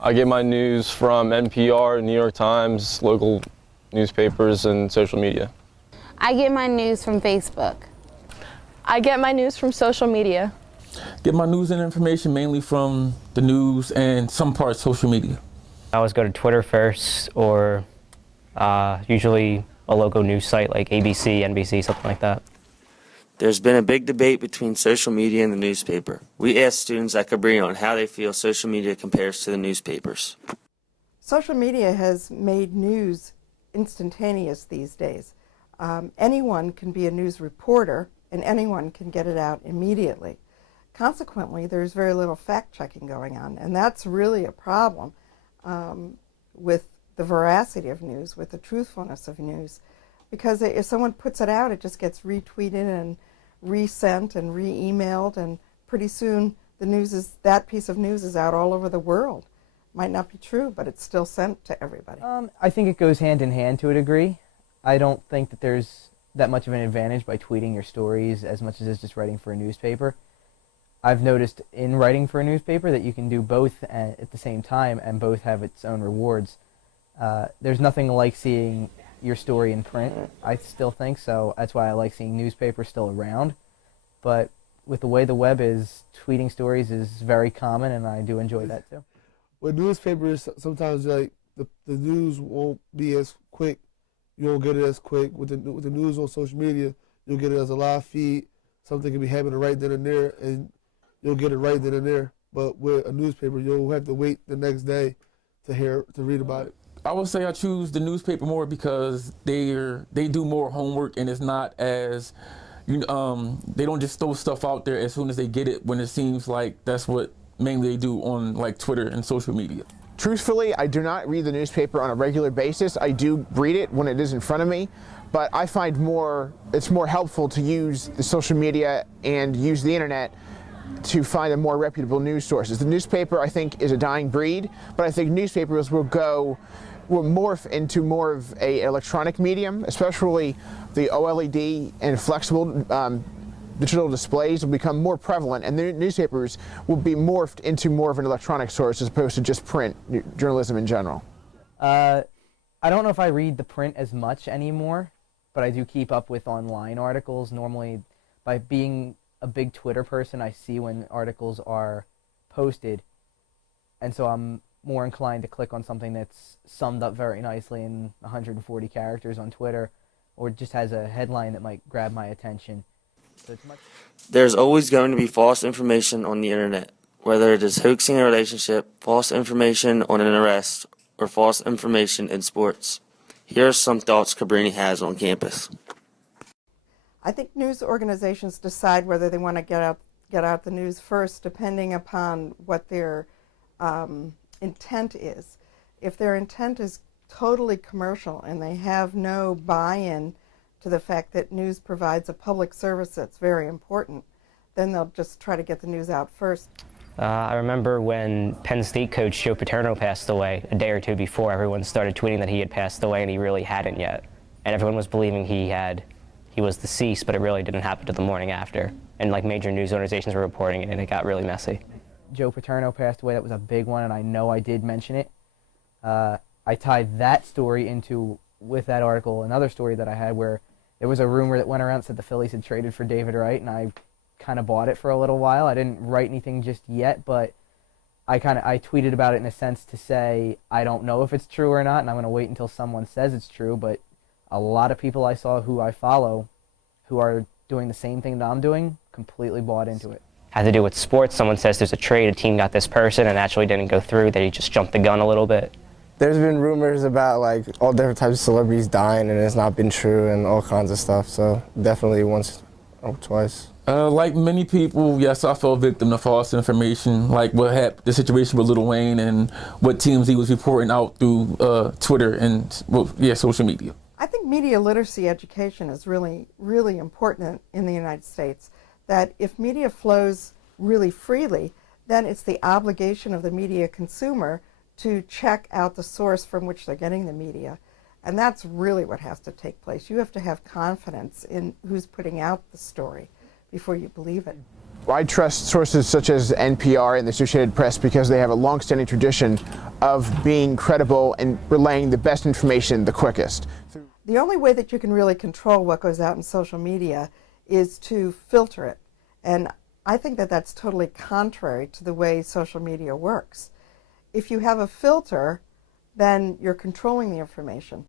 I get my news from NPR, New York Times, local newspapers, and social media. I get my news from Facebook. I get my news from social media. Get my news and information mainly from the news and some parts social media. I always go to Twitter first, or usually a local news site like ABC, NBC, something like that. There's been a big debate between social media and the newspaper. We asked students at Cabrini on how they feel social media compares to the newspapers. Social media has made news instantaneous these days. Anyone can be a news reporter and anyone can get it out immediately. Consequently, there's very little fact-checking going on, and that's really a problem with the veracity of news, with the truthfulness of news, because if someone puts it out, it just gets retweeted and resent and re-emailed, and pretty soon that piece of news is out all over the world. Might not be true, but it's still sent to everybody. I think it goes hand in hand to a degree. I don't think that there's that much of an advantage by tweeting your stories as much as it's just writing for a newspaper. I've noticed in writing for a newspaper that you can do both at the same time, and both have its own rewards. There's nothing like seeing your story in print, I still think, so that's why I like seeing newspapers still around. But with the way the web is, tweeting stories is very common, and I do enjoy that too. With newspapers, sometimes like the news won't be as quick. You won't get it as quick. With the news on social media, you'll get it as a live feed. Something can be happening right then and there, and you'll get it right then and there. But with a newspaper, you'll have to wait the next day to read about it. I would say I choose the newspaper more because they do more homework, and it's not as they don't just throw stuff out there as soon as they get it, when it seems like that's what mainly they do on like Twitter and social media. Truthfully, I do not read the newspaper on a regular basis. I do read it when it is in front of me, but I find it's more helpful to use the social media and use the internet to find the more reputable news sources. The newspaper, I think, is a dying breed, but I think newspapers will morph into more of an electronic medium, especially the OLED and flexible digital displays will become more prevalent, and the newspapers will be morphed into more of an electronic source as opposed to just print journalism in general. I don't know if I read the print as much anymore, but I do keep up with online articles. Normally, by being a big Twitter person, I see when articles are posted, and so I'm more inclined to click on something that's summed up very nicely in 140 characters on Twitter, or just has a headline that might grab my attention. So There's always going to be false information on the internet, whether it is hoaxing a relationship, false information on an arrest, or false information in sports. Here are some thoughts Cabrini has on campus. I think news organizations decide whether they want to get out the news first, depending upon what their intent is. If their intent is totally commercial and they have no buy-in to the fact that news provides a public service that's very important, then they'll just try to get the news out first. I remember when Penn State coach Joe Paterno passed away, a day or two before, everyone started tweeting that he had passed away, and he really hadn't yet. And everyone was believing he was deceased, but it really didn't happen till the morning after. And like major news organizations were reporting it, and it got really messy. Joe Paterno passed away. That was a big one, and I know I did mention it. I tied that story with that article, another story that I had where there was a rumor that went around that said the Phillies had traded for David Wright, and I kind of bought it for a little while. I didn't write anything just yet, but I tweeted about it in a sense to say I don't know if it's true or not, and I'm going to wait until someone says it's true. But a lot of people I saw who I follow who are doing the same thing that I'm doing completely bought into it. Had to do with sports. Someone says there's a trade, a team got this person, and actually didn't go through. They just jumped the gun a little bit. There's been rumors about like all different types of celebrities dying, and it's not been true, and all kinds of stuff. So definitely once or twice. Like many people, yes, I fell victim to false information, like what happened, the situation with Lil Wayne and what teams he was reporting out through Twitter and social media. I think media literacy education is really, really important in the United States. That if media flows really freely, then it's the obligation of the media consumer to check out the source from which they're getting the media. And that's really what has to take place. You have to have confidence in who's putting out the story before you believe it. I trust sources such as NPR and the Associated Press because they have a long-standing tradition of being credible and relaying the best information the quickest. The only way that you can really control what goes out in social media is to filter it. And I think that that's totally contrary to the way social media works. If you have a filter, then you're controlling the information.